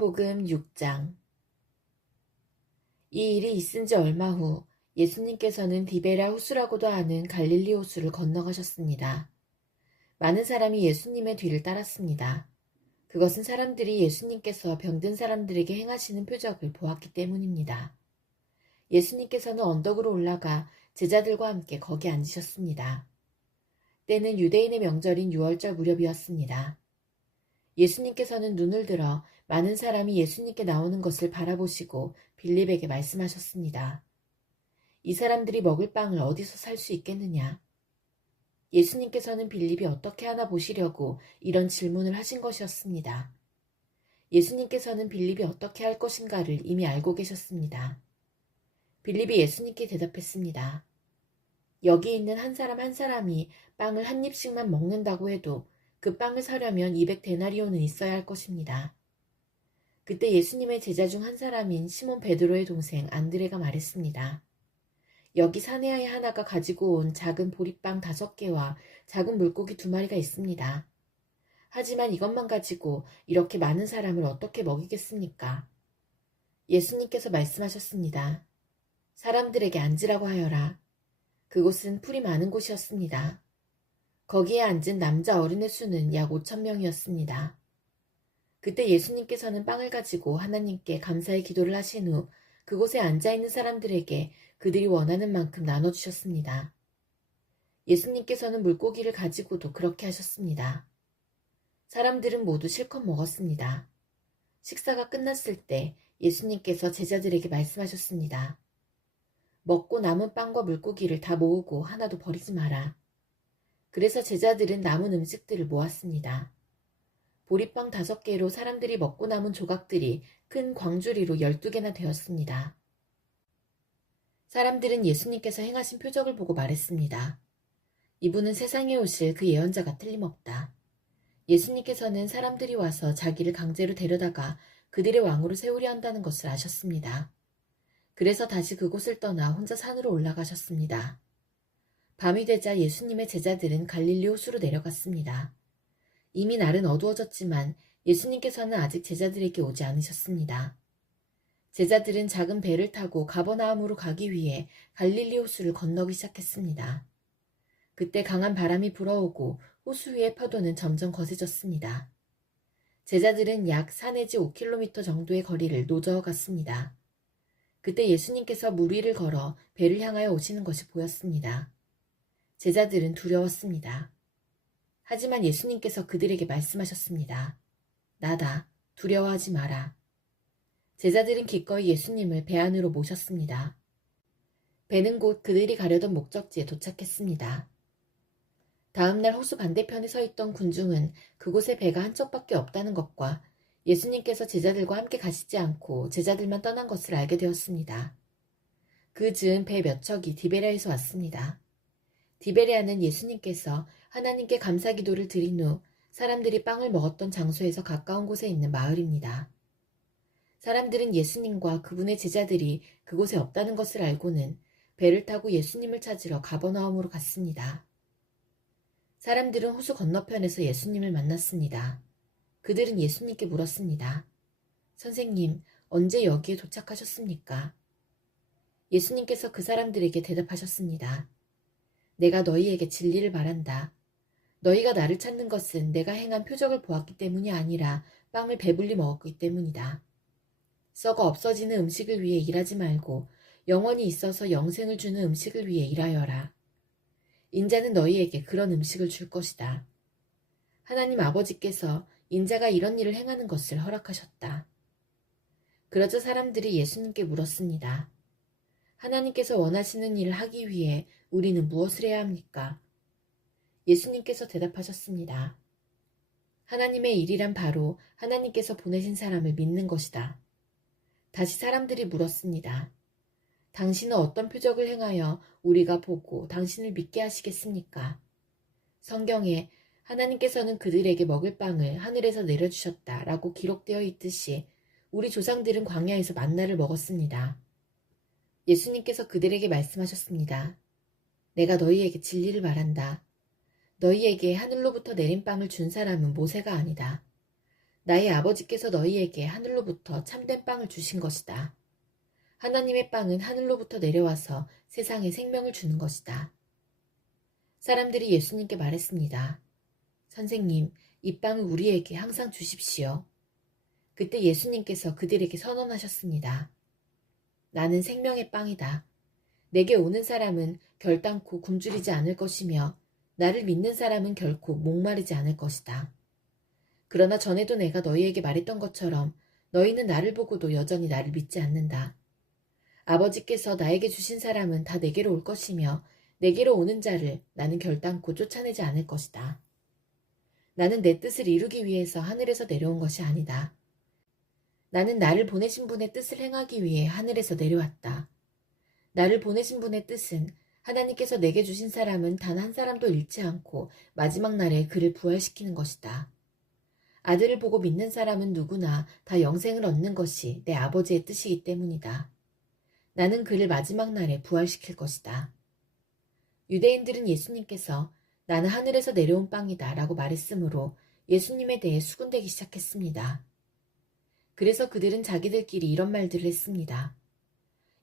요한복음 6장. 이 일이 있은 지 얼마 후 예수님께서는 디베랴 호수라고도 하는 갈릴리 호수를 건너가셨습니다. 많은 사람이 예수님의 뒤를 따랐습니다. 그것은 사람들이 예수님께서 병든 사람들에게 행하시는 표적을 보았기 때문입니다. 예수님께서는 언덕으로 올라가 제자들과 함께 거기 앉으셨습니다. 때는 유대인의 명절인 유월절 무렵이었습니다. 예수님께서는 눈을 들어 많은 사람이 예수님께 나오는 것을 바라보시고 빌립에게 말씀하셨습니다. 이 사람들이 먹을 빵을 어디서 살 수 있겠느냐? 예수님께서는 빌립이 어떻게 하나 보시려고 이런 질문을 하신 것이었습니다. 예수님께서는 빌립이 어떻게 할 것인가를 이미 알고 계셨습니다. 빌립이 예수님께 대답했습니다. 여기 있는 한 사람 한 사람이 빵을 한 입씩만 먹는다고 해도 그 빵을 사려면 200데나리온은 있어야 할 것입니다. 그때 예수님의 제자 중 한 사람인 시몬 베드로의 동생 안드레가 말했습니다. 여기 사내아이 하나가 가지고 온 작은 보리빵 5개와 작은 물고기 2마리가 있습니다. 하지만 이것만 가지고 이렇게 많은 사람을 어떻게 먹이겠습니까? 예수님께서 말씀하셨습니다. 사람들에게 앉으라고 하여라. 그곳은 풀이 많은 곳이었습니다. 거기에 앉은 남자 어린의 수는 약 5,000명이었습니다. 그때 예수님께서는 빵을 가지고 하나님께 감사의 기도를 하신 후 그곳에 앉아있는 사람들에게 그들이 원하는 만큼 나눠주셨습니다. 예수님께서는 물고기를 가지고도 그렇게 하셨습니다. 사람들은 모두 실컷 먹었습니다. 식사가 끝났을 때 예수님께서 제자들에게 말씀하셨습니다. 먹고 남은 빵과 물고기를 다 모으고 하나도 버리지 마라. 그래서 제자들은 남은 음식들을 모았습니다. 보리빵 5개로 사람들이 먹고 남은 조각들이 큰 광주리로 12개나 되었습니다. 사람들은 예수님께서 행하신 표적을 보고 말했습니다. 이분은 세상에 오실 그 예언자가 틀림없다. 예수님께서는 사람들이 와서 자기를 강제로 데려다가 그들의 왕으로 세우려 한다는 것을 아셨습니다. 그래서 다시 그곳을 떠나 혼자 산으로 올라가셨습니다. 밤이 되자 예수님의 제자들은 갈릴리 호수로 내려갔습니다. 이미 날은 어두워졌지만 예수님께서는 아직 제자들에게 오지 않으셨습니다. 제자들은 작은 배를 타고 가버나움으로 가기 위해 갈릴리 호수를 건너기 시작했습니다. 그때 강한 바람이 불어오고 호수 위의 파도는 점점 거세졌습니다. 제자들은 약 4 내지 5km 정도의 거리를 노저어 갔습니다. 그때 예수님께서 물 위를 걸어 배를 향하여 오시는 것이 보였습니다. 제자들은 두려웠습니다. 하지만 예수님께서 그들에게 말씀하셨습니다. 나다, 두려워하지 마라. 제자들은 기꺼이 예수님을 배 안으로 모셨습니다. 배는 곧 그들이 가려던 목적지에 도착했습니다. 다음 날 호수 반대편에 서 있던 군중은 그곳에 배가 한 척밖에 없다는 것과 예수님께서 제자들과 함께 가시지 않고 제자들만 떠난 것을 알게 되었습니다. 그 즈음 배 몇 척이 디베랴에서 왔습니다. 디베랴는 예수님께서 하나님께 감사 기도를 드린 후 사람들이 빵을 먹었던 장소에서 가까운 곳에 있는 마을입니다. 사람들은 예수님과 그분의 제자들이 그곳에 없다는 것을 알고는 배를 타고 예수님을 찾으러 가버나움으로 갔습니다. 사람들은 호수 건너편에서 예수님을 만났습니다. 그들은 예수님께 물었습니다. 선생님, 언제 여기에 도착하셨습니까? 예수님께서 그 사람들에게 대답하셨습니다. 내가 너희에게 진리를 말한다. 너희가 나를 찾는 것은 내가 행한 표적을 보았기 때문이 아니라 빵을 배불리 먹었기 때문이다. 썩어 없어지는 음식을 위해 일하지 말고 영원히 있어서 영생을 주는 음식을 위해 일하여라. 인자는 너희에게 그런 음식을 줄 것이다. 하나님 아버지께서 인자가 이런 일을 행하는 것을 허락하셨다. 그러자 사람들이 예수님께 물었습니다. 하나님께서 원하시는 일을 하기 위해 우리는 무엇을 해야 합니까? 예수님께서 대답하셨습니다. 하나님의 일이란 바로 하나님께서 보내신 사람을 믿는 것이다. 다시 사람들이 물었습니다. 당신은 어떤 표적을 행하여 우리가 보고 당신을 믿게 하시겠습니까? 성경에 하나님께서는 그들에게 먹을 빵을 하늘에서 내려주셨다 라고 기록되어 있듯이 우리 조상들은 광야에서 만나를 먹었습니다. 예수님께서 그들에게 말씀하셨습니다. 내가 너희에게 진리를 말한다. 너희에게 하늘로부터 내린 빵을 준 사람은 모세가 아니다. 나의 아버지께서 너희에게 하늘로부터 참된 빵을 주신 것이다. 하나님의 빵은 하늘로부터 내려와서 세상에 생명을 주는 것이다. 사람들이 예수님께 말했습니다. 선생님, 이 빵을 우리에게 항상 주십시오. 그때 예수님께서 그들에게 선언하셨습니다. 나는 생명의 빵이다. 내게 오는 사람은 결단코 굶주리지 않을 것이며 나를 믿는 사람은 결코 목마르지 않을 것이다. 그러나 전에도 내가 너희에게 말했던 것처럼 너희는 나를 보고도 여전히 나를 믿지 않는다. 아버지께서 나에게 주신 사람은 다 내게로 올 것이며 내게로 오는 자를 나는 결단코 쫓아내지 않을 것이다. 나는 내 뜻을 이루기 위해서 하늘에서 내려온 것이 아니다. 나는 나를 보내신 분의 뜻을 행하기 위해 하늘에서 내려왔다. 나를 보내신 분의 뜻은 하나님께서 내게 주신 사람은 단 한 사람도 잃지 않고 마지막 날에 그를 부활시키는 것이다. 아들을 보고 믿는 사람은 누구나 다 영생을 얻는 것이 내 아버지의 뜻이기 때문이다. 나는 그를 마지막 날에 부활시킬 것이다. 유대인들은 예수님께서 나는 하늘에서 내려온 빵이다 라고 말했으므로 예수님에 대해 수군대기 시작했습니다. 그래서 그들은 자기들끼리 이런 말들을 했습니다.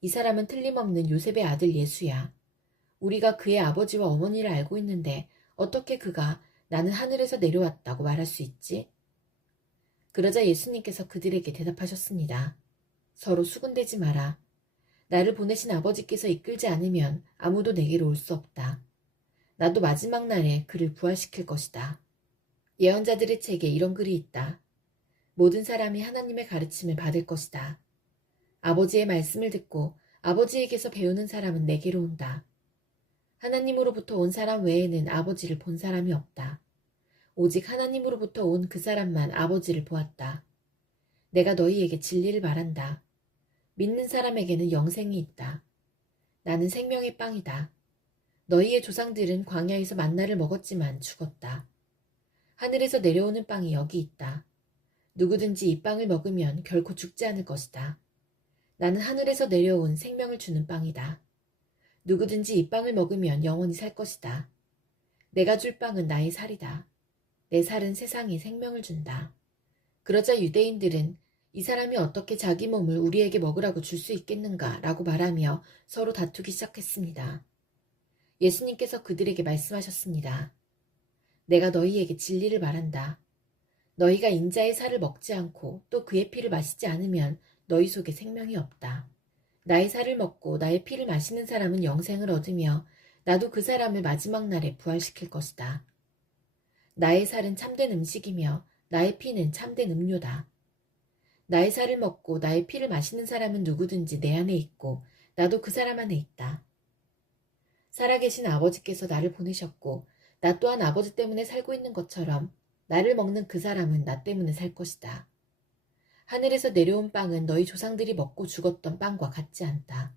이 사람은 틀림없는 요셉의 아들 예수야. 우리가 그의 아버지와 어머니를 알고 있는데 어떻게 그가 나는 하늘에서 내려왔다고 말할 수 있지? 그러자 예수님께서 그들에게 대답하셨습니다. 서로 수군대지 마라. 나를 보내신 아버지께서 이끌지 않으면 아무도 내게로 올 수 없다. 나도 마지막 날에 그를 부활시킬 것이다. 예언자들의 책에 이런 글이 있다. 모든 사람이 하나님의 가르침을 받을 것이다. 아버지의 말씀을 듣고 아버지에게서 배우는 사람은 내게로 온다. 하나님으로부터 온 사람 외에는 아버지를 본 사람이 없다. 오직 하나님으로부터 온 그 사람만 아버지를 보았다. 내가 너희에게 진리를 말한다. 믿는 사람에게는 영생이 있다. 나는 생명의 빵이다. 너희의 조상들은 광야에서 만나를 먹었지만 죽었다. 하늘에서 내려오는 빵이 여기 있다. 누구든지 이 빵을 먹으면 결코 죽지 않을 것이다. 나는 하늘에서 내려온 생명을 주는 빵이다. 누구든지 이 빵을 먹으면 영원히 살 것이다. 내가 줄 빵은 나의 살이다. 내 살은 세상에 생명을 준다. 그러자 유대인들은 이 사람이 어떻게 자기 몸을 우리에게 먹으라고 줄 수 있겠는가 라고 말하며 서로 다투기 시작했습니다. 예수님께서 그들에게 말씀하셨습니다. 내가 너희에게 진리를 말한다. 너희가 인자의 살을 먹지 않고 또 그의 피를 마시지 않으면 너희 속에 생명이 없다. 나의 살을 먹고 나의 피를 마시는 사람은 영생을 얻으며 나도 그 사람을 마지막 날에 부활시킬 것이다. 나의 살은 참된 음식이며 나의 피는 참된 음료다. 나의 살을 먹고 나의 피를 마시는 사람은 누구든지 내 안에 있고 나도 그 사람 안에 있다. 살아계신 아버지께서 나를 보내셨고 나 또한 아버지 때문에 살고 있는 것처럼 나를 먹는 그 사람은 나 때문에 살 것이다. 하늘에서 내려온 빵은 너희 조상들이 먹고 죽었던 빵과 같지 않다.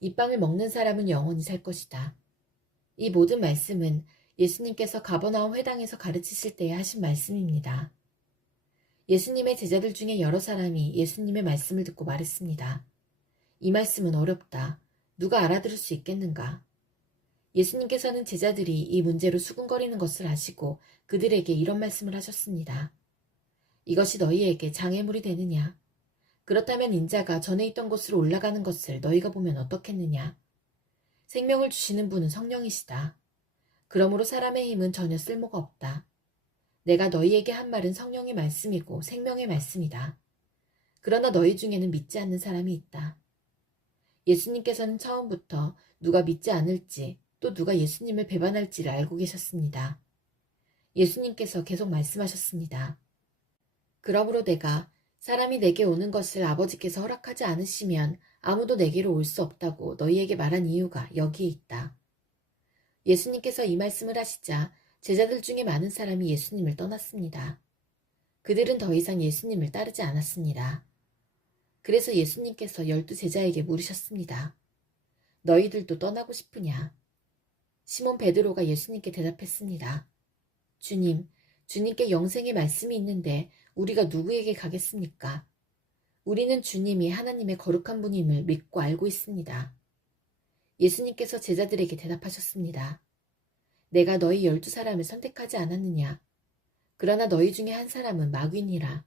이 빵을 먹는 사람은 영원히 살 것이다. 이 모든 말씀은 예수님께서 가버나움 회당에서 가르치실 때에 하신 말씀입니다. 예수님의 제자들 중에 여러 사람이 예수님의 말씀을 듣고 말했습니다. 이 말씀은 어렵다. 누가 알아들을 수 있겠는가? 예수님께서는 제자들이 이 문제로 수군거리는 것을 아시고 그들에게 이런 말씀을 하셨습니다. 이것이 너희에게 장애물이 되느냐? 그렇다면 인자가 전에 있던 곳으로 올라가는 것을 너희가 보면 어떻겠느냐? 생명을 주시는 분은 성령이시다. 그러므로 사람의 힘은 전혀 쓸모가 없다. 내가 너희에게 한 말은 성령의 말씀이고 생명의 말씀이다. 그러나 너희 중에는 믿지 않는 사람이 있다. 예수님께서는 처음부터 누가 믿지 않을지 또 누가 예수님을 배반할지를 알고 계셨습니다. 예수님께서 계속 말씀하셨습니다. 그러므로 내가 사람이 내게 오는 것을 아버지께서 허락하지 않으시면 아무도 내게로 올 수 없다고 너희에게 말한 이유가 여기에 있다. 예수님께서 이 말씀을 하시자 제자들 중에 많은 사람이 예수님을 떠났습니다. 그들은 더 이상 예수님을 따르지 않았습니다. 그래서 예수님께서 12 제자에게 물으셨습니다. 너희들도 떠나고 싶으냐? 시몬 베드로가 예수님께 대답했습니다. 주님, 주님께 영생의 말씀이 있는데 우리가 누구에게 가겠습니까? 우리는 주님이 하나님의 거룩한 분임을 믿고 알고 있습니다. 예수님께서 제자들에게 대답하셨습니다. 내가 너희 12 사람을 선택하지 않았느냐? 그러나 너희 중에 한 사람은 마귀니라.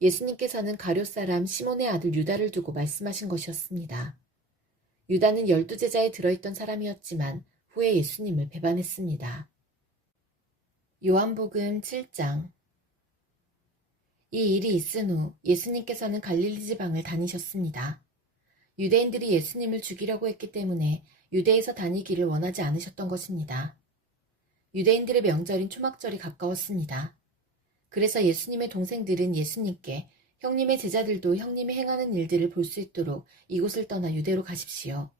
예수님께서는 가룟 사람 시몬의 아들 유다를 두고 말씀하신 것이었습니다. 유다는 12제자에 들어있던 사람이었지만 후에 예수님을 배반했습니다. 요한복음 7장. 이 일이 있은 후 예수님께서는 갈릴리 지방을 다니셨습니다. 유대인들이 예수님을 죽이려고 했기 때문에 유대에서 다니기를 원하지 않으셨던 것입니다. 유대인들의 명절인 초막절이 가까웠습니다. 그래서 예수님의 동생들은 예수님께 형님의 제자들도 형님이 행하는 일들을 볼 수 있도록 이곳을 떠나 유대로 가십시오.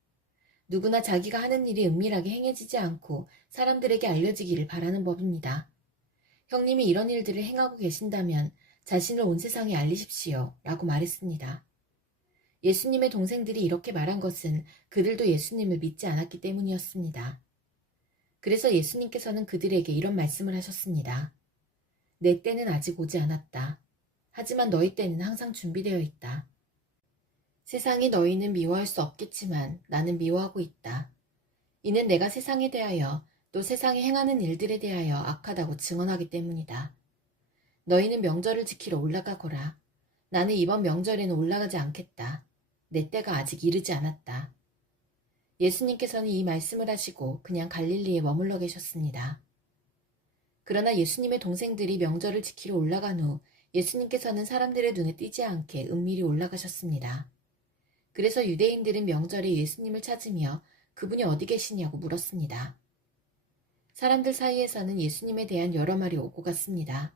누구나 자기가 하는 일이 은밀하게 행해지지 않고 사람들에게 알려지기를 바라는 법입니다. 형님이 이런 일들을 행하고 계신다면 자신을 온 세상에 알리십시오. 라고 말했습니다. 예수님의 동생들이 이렇게 말한 것은 그들도 예수님을 믿지 않았기 때문이었습니다. 그래서 예수님께서는 그들에게 이런 말씀을 하셨습니다. 내 때는 아직 오지 않았다. 하지만 너희 때는 항상 준비되어 있다. 세상이 너희는 미워할 수 없겠지만 나는 미워하고 있다. 이는 내가 세상에 대하여 또 세상에 행하는 일들에 대하여 악하다고 증언하기 때문이다. 너희는 명절을 지키러 올라가거라. 나는 이번 명절에는 올라가지 않겠다. 내 때가 아직 이르지 않았다. 예수님께서는 이 말씀을 하시고 그냥 갈릴리에 머물러 계셨습니다. 그러나 예수님의 동생들이 명절을 지키러 올라간 후 예수님께서는 사람들의 눈에 띄지 않게 은밀히 올라가셨습니다. 그래서 유대인들은 명절에 예수님을 찾으며 그분이 어디 계시냐고 물었습니다. 사람들 사이에서는 예수님에 대한 여러 말이 오고 갔습니다.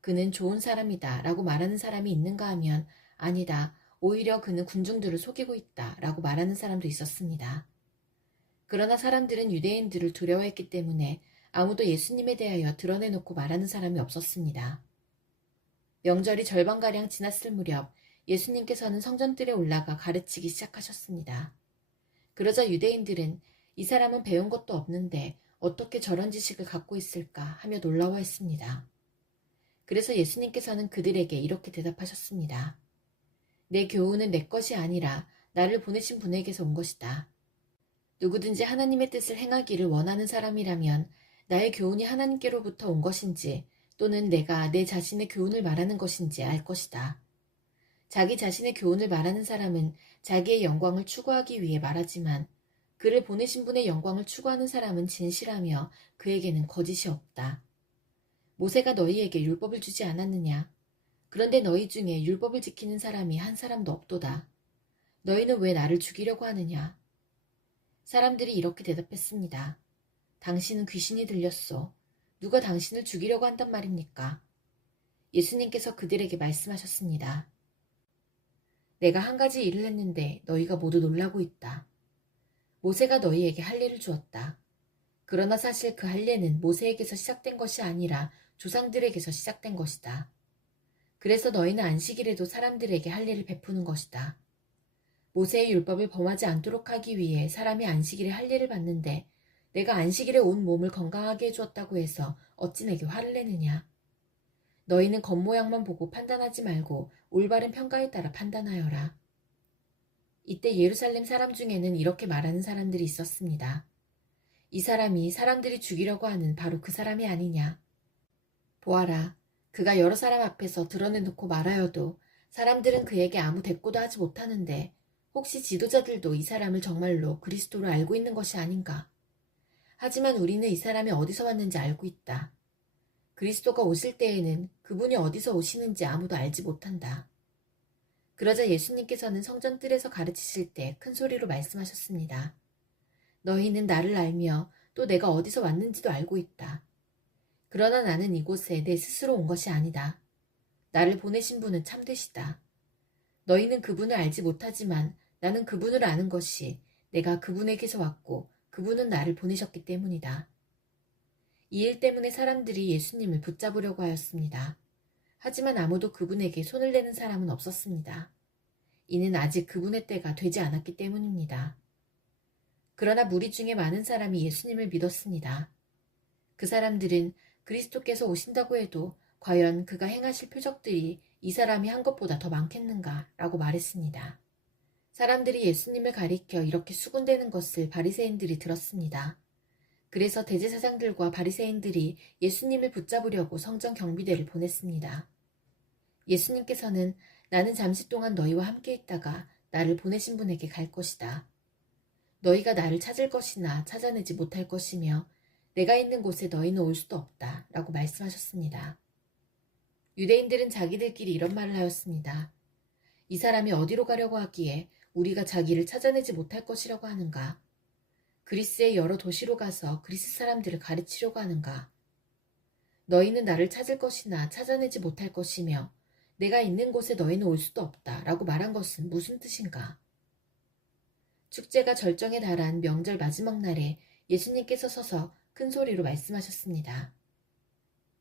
그는 좋은 사람이다 라고 말하는 사람이 있는가 하면 아니다, 오히려 그는 군중들을 속이고 있다 라고 말하는 사람도 있었습니다. 그러나 사람들은 유대인들을 두려워했기 때문에 아무도 예수님에 대하여 드러내놓고 말하는 사람이 없었습니다. 명절이 절반가량 지났을 무렵 예수님께서는 성전뜰에 올라가 가르치기 시작하셨습니다. 그러자 유대인들은 이 사람은 배운 것도 없는데 어떻게 저런 지식을 갖고 있을까 하며 놀라워했습니다. 그래서 예수님께서는 그들에게 이렇게 대답하셨습니다. 내 교훈은 내 것이 아니라 나를 보내신 분에게서 온 것이다. 누구든지 하나님의 뜻을 행하기를 원하는 사람이라면 나의 교훈이 하나님께로부터 온 것인지 또는 내가 내 자신의 교훈을 말하는 것인지 알 것이다. 자기 자신의 교훈을 말하는 사람은 자기의 영광을 추구하기 위해 말하지만 그를 보내신 분의 영광을 추구하는 사람은 진실하며 그에게는 거짓이 없다. 모세가 너희에게 율법을 주지 않았느냐? 그런데 너희 중에 율법을 지키는 사람이 한 사람도 없도다. 너희는 왜 나를 죽이려고 하느냐? 사람들이 이렇게 대답했습니다. 당신은 귀신이 들렸소. 누가 당신을 죽이려고 한단 말입니까? 예수님께서 그들에게 말씀하셨습니다. 내가 한 가지 일을 했는데 너희가 모두 놀라고 있다. 모세가 너희에게 할례를 주었다. 그러나 사실 그 할례는 모세에게서 시작된 것이 아니라 조상들에게서 시작된 것이다. 그래서 너희는 안식일에도 사람들에게 할례를 베푸는 것이다. 모세의 율법을 범하지 않도록 하기 위해 사람이 안식일에 할례를 받는데 내가 안식일에 온 몸을 건강하게 해주었다고 해서 어찌 내게 화를 내느냐. 너희는 겉모양만 보고 판단하지 말고 올바른 평가에 따라 판단하여라. 이때 예루살렘 사람 중에는 이렇게 말하는 사람들이 있었습니다. 이 사람이 사람들이 죽이려고 하는 바로 그 사람이 아니냐. 보아라, 그가 여러 사람 앞에서 드러내놓고 말하여도 사람들은 그에게 아무 대꾸도 하지 못하는데 혹시 지도자들도 이 사람을 정말로 그리스도로 알고 있는 것이 아닌가. 하지만 우리는 이 사람이 어디서 왔는지 알고 있다. 그리스도가 오실 때에는 그분이 어디서 오시는지 아무도 알지 못한다. 그러자 예수님께서는 성전뜰에서 가르치실 때 큰 소리로 말씀하셨습니다. 너희는 나를 알며 또 내가 어디서 왔는지도 알고 있다. 그러나 나는 이곳에 내 스스로 온 것이 아니다. 나를 보내신 분은 참되시다. 너희는 그분을 알지 못하지만 나는 그분을 아는 것이 내가 그분에게서 왔고 그분은 나를 보내셨기 때문이다. 이 일 때문에 사람들이 예수님을 붙잡으려고 하였습니다. 하지만 아무도 그분에게 손을 내는 사람은 없었습니다. 이는 아직 그분의 때가 되지 않았기 때문입니다. 그러나 무리 중에 많은 사람이 예수님을 믿었습니다. 그 사람들은 그리스도께서 오신다고 해도 과연 그가 행하실 표적들이 이 사람이 한 것보다 더 많겠는가 라고 말했습니다. 사람들이 예수님을 가리켜 이렇게 수군대는 것을 바리새인들이 들었습니다. 그래서 대제사장들과 바리새인들이 예수님을 붙잡으려고 성전 경비대를 보냈습니다. 예수님께서는 나는 잠시 동안 너희와 함께 있다가 나를 보내신 분에게 갈 것이다. 너희가 나를 찾을 것이나 찾아내지 못할 것이며 내가 있는 곳에 너희는 올 수도 없다 라고 말씀하셨습니다. 유대인들은 자기들끼리 이런 말을 하였습니다. 이 사람이 어디로 가려고 하기에 우리가 자기를 찾아내지 못할 것이라고 하는가? 그리스의 여러 도시로 가서 그리스 사람들을 가르치려고 하는가? 너희는 나를 찾을 것이나 찾아내지 못할 것이며 내가 있는 곳에 너희는 올 수도 없다 라고 말한 것은 무슨 뜻인가? 축제가 절정에 달한 명절 마지막 날에 예수님께서 서서 큰 소리로 말씀하셨습니다.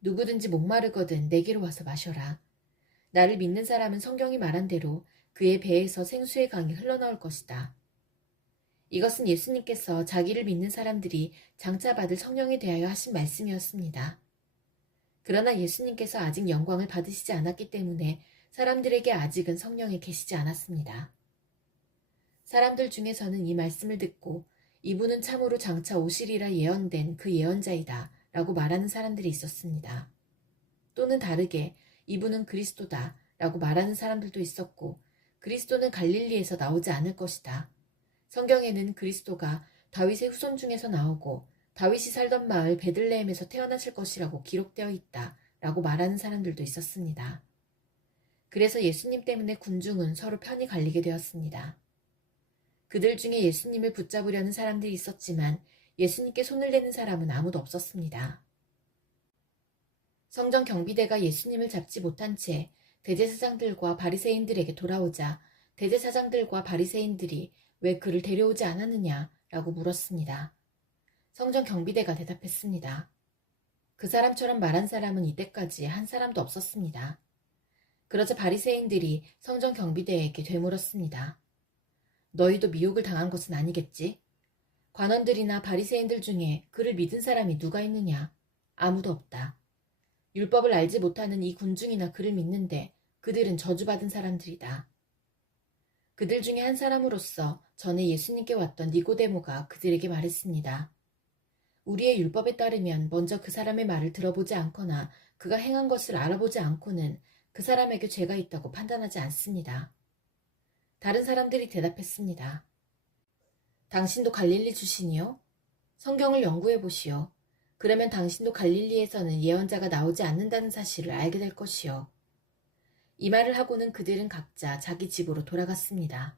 누구든지 목마르거든 내게로 와서 마셔라. 나를 믿는 사람은 성경이 말한 대로 그의 배에서 생수의 강이 흘러나올 것이다. 이것은 예수님께서 자기를 믿는 사람들이 장차 받을 성령에 대하여 하신 말씀이었습니다. 그러나 예수님께서 아직 영광을 받으시지 않았기 때문에 사람들에게 아직은 성령이 계시지 않았습니다. 사람들 중에서는 이 말씀을 듣고 이분은 참으로 장차 오시리라 예언된 그 예언자이다 라고 말하는 사람들이 있었습니다. 또는 다르게 이분은 그리스도다 라고 말하는 사람들도 있었고 그리스도는 갈릴리에서 나오지 않을 것이다. 성경에는 그리스도가 다윗의 후손 중에서 나오고 다윗이 살던 마을 베들레헴에서 태어나실 것이라고 기록되어 있다 라고 말하는 사람들도 있었습니다. 그래서 예수님 때문에 군중은 서로 편이 갈리게 되었습니다. 그들 중에 예수님을 붙잡으려는 사람들이 있었지만 예수님께 손을 대는 사람은 아무도 없었습니다. 성전 경비대가 예수님을 잡지 못한 채 대제사장들과 바리새인들에게 돌아오자 대제사장들과 바리새인들이 왜 그를 데려오지 않았느냐라고 물었습니다. 성전 경비대가 대답했습니다. 그 사람처럼 말한 사람은 이때까지 한 사람도 없었습니다. 그러자 바리새인들이 성전 경비대에게 되물었습니다. 너희도 미혹을 당한 것은 아니겠지? 관원들이나 바리새인들 중에 그를 믿은 사람이 누가 있느냐? 아무도 없다. 율법을 알지 못하는 이 군중이나 그를 믿는데 그들은 저주받은 사람들이다. 그들 중에 한 사람으로서 전에 예수님께 왔던 니고데모가 그들에게 말했습니다. 우리의 율법에 따르면 먼저 그 사람의 말을 들어보지 않거나 그가 행한 것을 알아보지 않고는 그 사람에게 죄가 있다고 판단하지 않습니다. 다른 사람들이 대답했습니다. 당신도 갈릴리 출신이요? 성경을 연구해 보시오. 그러면 당신도 갈릴리에서는 예언자가 나오지 않는다는 사실을 알게 될 것이요. 이 말을 하고는 그들은 각자 자기 집으로 돌아갔습니다.